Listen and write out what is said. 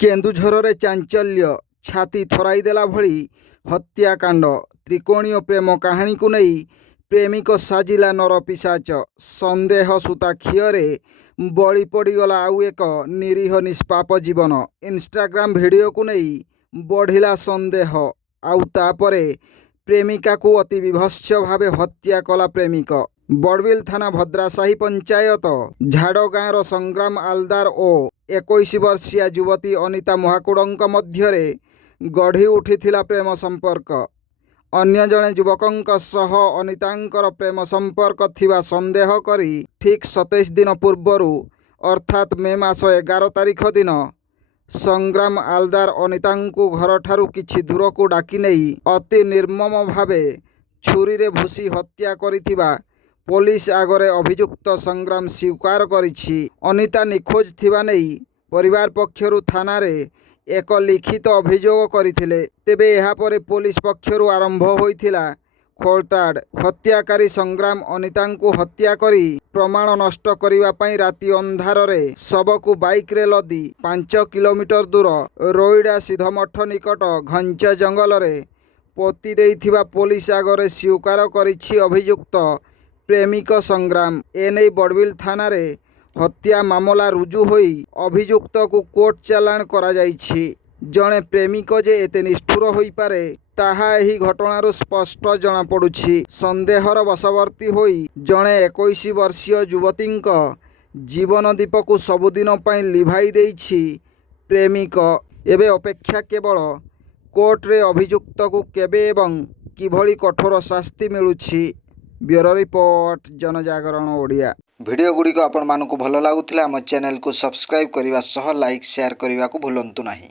କେନ୍ଦୁଝରରେ ଚାଞ୍ଚଲ୍ୟ ଛାତି ଥରାଇଦେଲା ଭଳି ହତ୍ୟାକାଣ୍ଡ। ତ୍ରିକୋଣୀୟ ପ୍ରେମ କାହାଣୀକୁ ନେଇ ପ୍ରେମିକ ସାଜିଲା ନରପିଶାଚ। ସନ୍ଦେହ ସୂତା ଖିଅରେ ବଳି ପଡ଼ିଗଲା ଆଉ ଏକ ନିରୀହ ନିଷ୍ପାପ ଜୀବନ। ଇନ୍ଷ୍ଟାଗ୍ରାମ ଭିଡ଼ିଓକୁ ନେଇ ବଢ଼ିଲା ସନ୍ଦେହ, ଆଉ ତାପରେ ପ୍ରେମିକାକୁ ଅତି ବିଭତ୍ସ ଭାବେ ହତ୍ୟା କଲା ପ୍ରେମିକ। ବଡ଼ବିଲ ଥାନା ଭଦ୍ରାସାହି ପଞ୍ଚାୟତ ଝାଡ଼ ଗାଁର ସଂଗ୍ରାମ ଆଲଦାର ଓ 21 ବର୍ଷୀୟା ଯୁବତୀ ଅନିତା ମହାକୁଡ଼ଙ୍କ ମଧ୍ୟରେ ଗଢ଼ି ଉଠିଥିଲା ପ୍ରେମ ସମ୍ପର୍କ। ଅନ୍ୟ ଜଣେ ଯୁବକଙ୍କ ସହ ଅନିତାଙ୍କର ପ୍ରେମ ସମ୍ପର୍କ ଥିବା ସନ୍ଦେହ କରି ଠିକ୍ 27 ଦିନ ପୂର୍ବରୁ ଅର୍ଥାତ୍ ମେ ମାସ 11 ତାରିଖ ଦିନ ସଂଗ୍ରାମ ଆଲଦାର ଅନିତାଙ୍କୁ ଘରଠାରୁ କିଛି ଦୂରକୁ ଡାକି ନେଇ ଅତି ନିର୍ମମ ଭାବେ ଛୁରୀରେ ଭୁଷି ହତ୍ୟା କରିଥିବା ପୋଲିସ ଆଗରେ ଅଭିଯୁକ୍ତ ସଂଗ୍ରାମ ସ୍ୱୀକାର କରିଛି। ଅନିତା ନିଖୋଜ ଥିବା ନେଇ ପରିବାର ପକ୍ଷରୁ ଥାନାରେ ଏକ ଲିଖିତ ଅଭିଯୋଗ କରିଥିଲେ। ତେବେ ଏହାପରେ ପୋଲିସ ପକ୍ଷରୁ ଆରମ୍ଭ ହୋଇଥିଲା ଖୋଳତାଡ଼। ହତ୍ୟାକାରୀ ସଂଗ୍ରାମ ଅନିତାଙ୍କୁ ହତ୍ୟା କରି ପ୍ରମାଣ ନଷ୍ଟ କରିବା ପାଇଁ ରାତି ଅନ୍ଧାରରେ ଶବକୁ ବାଇକ୍ରେ ଲଦି 5 କିଲୋମିଟର ଦୂର ରୋଇଡ଼ା ସିଦ୍ଧମଠ ନିକଟ ଘଞ୍ଚ ଜଙ୍ଗଲରେ ପୋତି ଦେଇଥିବା ପୋଲିସ ଆଗରେ ସ୍ୱୀକାର କରିଛି ଅଭିଯୁକ୍ତ ପ୍ରେମିକ ସଂଗ୍ରାମ। ଏନେଇ ବଡ଼ବିଲ ଥାନାରେ ହତ୍ୟା ମାମଲା ରୁଜୁ ହୋଇ ଅଭିଯୁକ୍ତକୁ କୋର୍ଟ ଚାଲାଣ କରାଯାଇଛି। ଜଣେ ପ୍ରେମିକ ଯେ ଏତେ ନିଷ୍ଠୁର ହୋଇପାରେ ତାହା ଏହି ଘଟଣାରୁ ସ୍ପଷ୍ଟ ଜଣାପଡ଼ୁଛି। ସନ୍ଦେହର ବଶବର୍ତ୍ତୀ ହୋଇ ଜଣେ 21 ବର୍ଷୀୟ ଯୁବତୀଙ୍କ ଜୀବନ ଦୀପକୁ ସବୁଦିନ ପାଇଁ ଲିଭାଇ ଦେଇଛି ପ୍ରେମିକ। ଏବେ ଅପେକ୍ଷା କେବଳ କୋର୍ଟରେ ଅଭିଯୁକ୍ତକୁ କେବେ ଏବଂ କିଭଳି କଠୋର ଶାସ୍ତି ମିଳୁଛି। Bureau report, Janajagarana Odia. Video ଗୁଡ଼ିକ ଆପଣମାନଙ୍କୁ ଭଲ ଲାଗୁଥିଲେ ଆମ ଚ୍ୟାନେଲକୁ ସବସ୍କ୍ରାଇବ୍ କରିବା ସହ ଲାଇକ୍ ସେୟାର କରିବାକୁ ଭୁଲନ୍ତୁ ନାହିଁ।